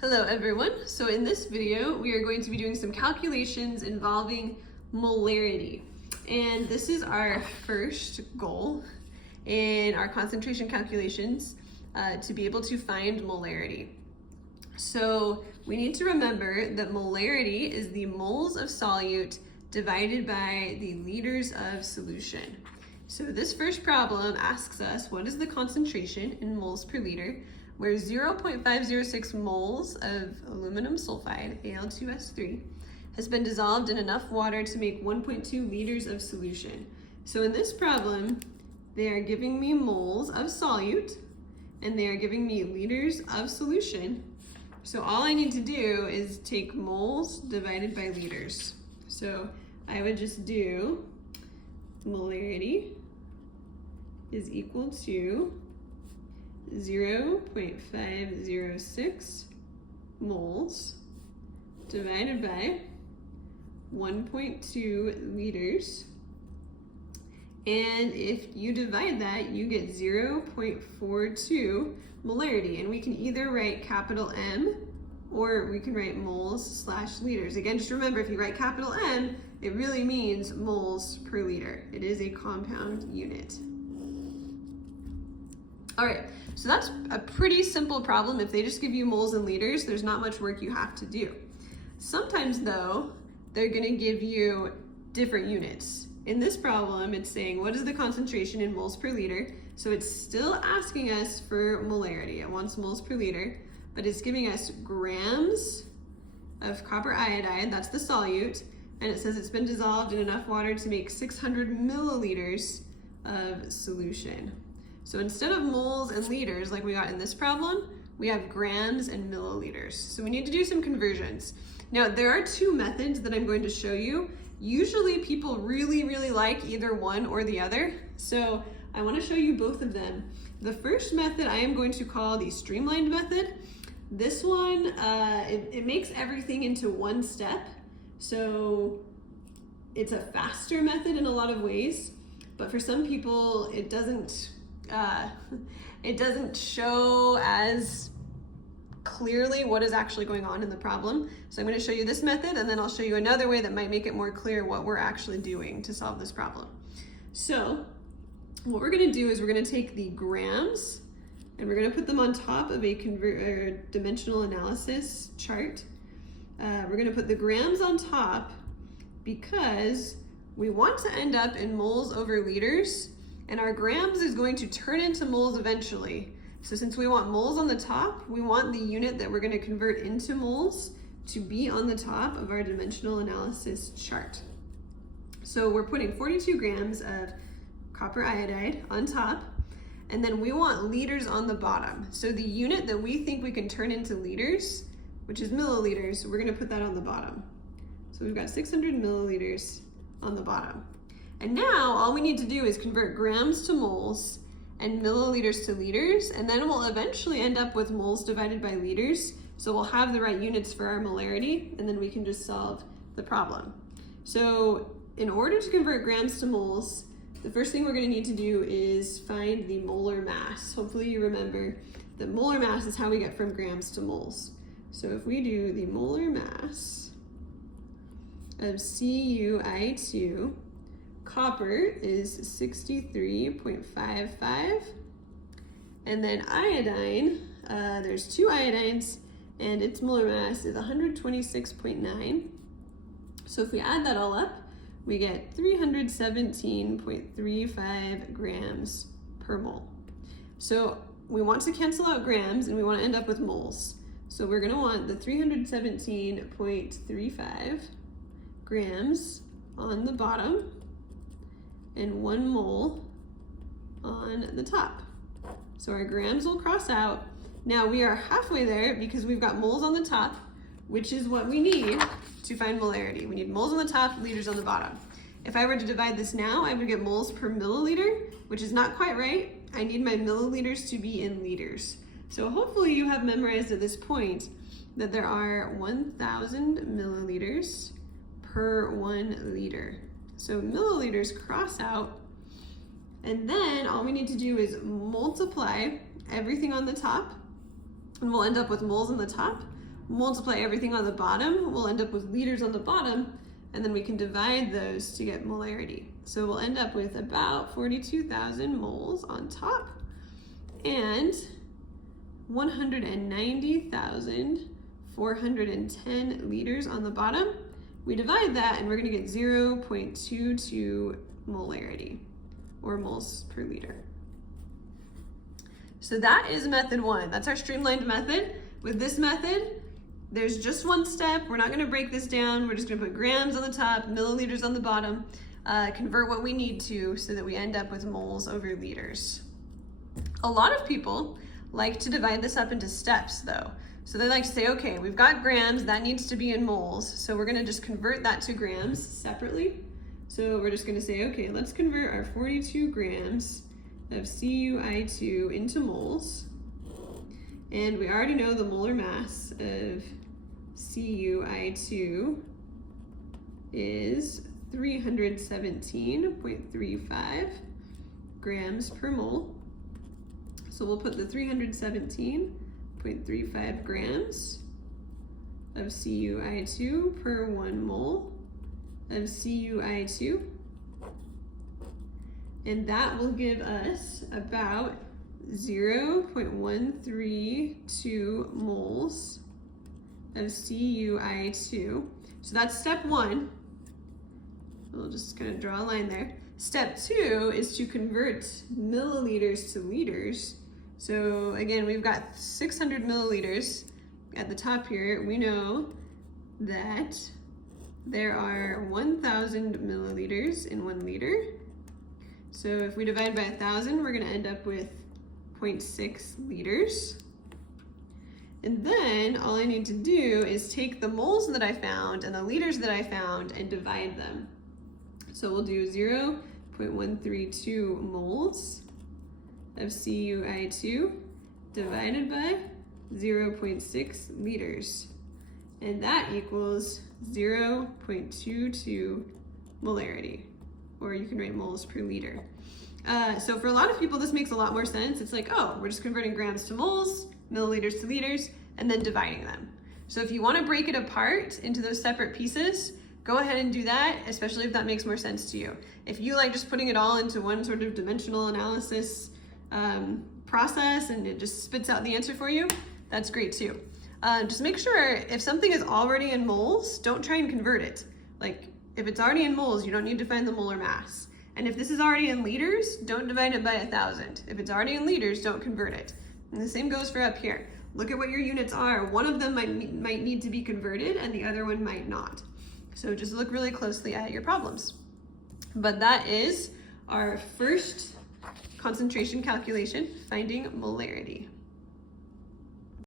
Hello everyone. So in this video, we are going to be doing some calculations involving molarity. And this is our first goal in our concentration calculations to be able to find molarity. So we need to remember that molarity is the moles of solute divided by the liters of solution. So this first problem asks us, what is the concentration in moles per liter where 0.506 moles of aluminum sulfide, Al2S3, has been dissolved in enough water to make 1.2 liters of solution. So in this problem, they are giving me moles of solute, and they are giving me liters of solution. So all I need to do is take moles divided by liters. So I would just do molarity is equal to 0.506 moles divided by 1.2 liters. And if you divide that, you get 0.42 molarity. And we can either write capital M or we can write moles / liters. Again, just remember, if you write capital M, it really means moles per liter. It is a compound unit. All right, so that's a pretty simple problem. If they just give you moles and liters, there's not much work you have to do. Sometimes though, they're gonna give you different units. In this problem, it's saying, what is the concentration in moles per liter? So it's still asking us for molarity. It wants moles per liter, but it's giving us grams of copper iodide, that's the solute, and it says it's been dissolved in enough water to make 600 milliliters of solution. So instead of moles and liters like we got in this problem, we have grams and milliliters. So we need to do some conversions. Now there are two methods that I'm going to show you. Usually people really like either one or the other. So I want to show you both of them. The first method I am going to call the streamlined method. This one, it makes everything into one step. So it's a faster method in a lot of ways, but for some people it doesn't show as clearly what is actually going on in the problem. So I'm going to show you this method, and then I'll show you another way that might make it more clear what we're actually doing to solve this problem. So what we're going to do is we're going to take the grams and we're going to put them on top of a dimensional analysis chart. We're going to put the grams on top because we want to end up in moles over liters, and our grams is going to turn into moles eventually. So since we want moles on the top, we want the unit that we're going to convert into moles to be on the top of our dimensional analysis chart. So we're putting 42 grams of copper iodide on top, and then we want liters on the bottom. So the unit that we think we can turn into liters, which is milliliters, we're going to put that on the bottom. So we've got 600 milliliters on the bottom. And now all we need to do is convert grams to moles and milliliters to liters, and then we'll eventually end up with moles divided by liters. So we'll have the right units for our molarity, and then we can just solve the problem. So in order to convert grams to moles, the first thing we're going to need to do is find the molar mass. Hopefully you remember that molar mass is how we get from grams to moles. So if we do the molar mass of CuI2, copper is 63.55, and then iodine, there's two iodines, and its molar mass is 126.9. So if we add that all up, we get 317.35 grams per mole. So we want to cancel out grams, and we want to end up with moles. So we're going to want the 317.35 grams on the bottom and 1 mole on the top. So our grams will cross out. Now we are halfway there because we've got moles on the top, which is what we need to find molarity. We need moles on the top, liters on the bottom. If I were to divide this now, I would get moles per milliliter, which is not quite right. I need my milliliters to be in liters. So hopefully you have memorized at this point that there are 1,000 milliliters per 1 liter. So milliliters cross out, and then all we need to do is multiply everything on the top, and we'll end up with moles on the top multiply everything on the bottom, we'll end up with liters on the bottom, and then we can divide those to get molarity. So we'll end up with about 42,000 moles on top and 190,410 liters on the bottom. We divide that and we're gonna get 0.22 molarity, or moles per liter. So that is method one. That's our streamlined method. With this method, there's just one step. We're not gonna break this down. We're just gonna put grams on the top, milliliters on the bottom, convert what we need to so that we end up with moles over liters. A lot of people like to divide this up into steps though. So they like to say, okay, we've got grams, that needs to be in moles. So we're gonna just convert that to grams separately. So we're just gonna say, okay, let's convert our 42 grams of CuI2 into moles. And we already know the molar mass of CuI2 is 317.35 grams per mole. So we'll put the 317.35 grams of CuI2 per 1 mole of CuI2. And that will give us about 0.132 moles of CuI2. So that's step one. We'll just kind of draw a line there. Step two is to convert milliliters to liters. So again, we've got 600 milliliters at the top here. We know that there are 1,000 milliliters in 1 liter. So if we divide by 1,000, we're gonna end up with 0.6 liters. And then all I need to do is take the moles that I found and the liters that I found and divide them. So we'll do 0.132 moles of CuI2 divided by 0.6 liters. And that equals 0.22 molarity, or you can write moles per liter. So for a lot of people, this makes a lot more sense. It's like, oh, we're just converting grams to moles, milliliters to liters, and then dividing them. So if you want to break it apart into those separate pieces, go ahead and do that, especially if that makes more sense to you. If you like just putting it all into one sort of dimensional analysis process and it just spits out the answer for you, that's great too. Just make sure if something is already in moles, don't try and convert it. Like if it's already in moles, you don't need to find the molar mass. And if this is already in liters, don't divide it by 1,000. If it's already in liters, don't convert it. And the same goes for up here. Look at what your units are. One of them might need to be converted and the other one might not. So just look really closely at your problems. But that is our first concentration calculation, finding molarity.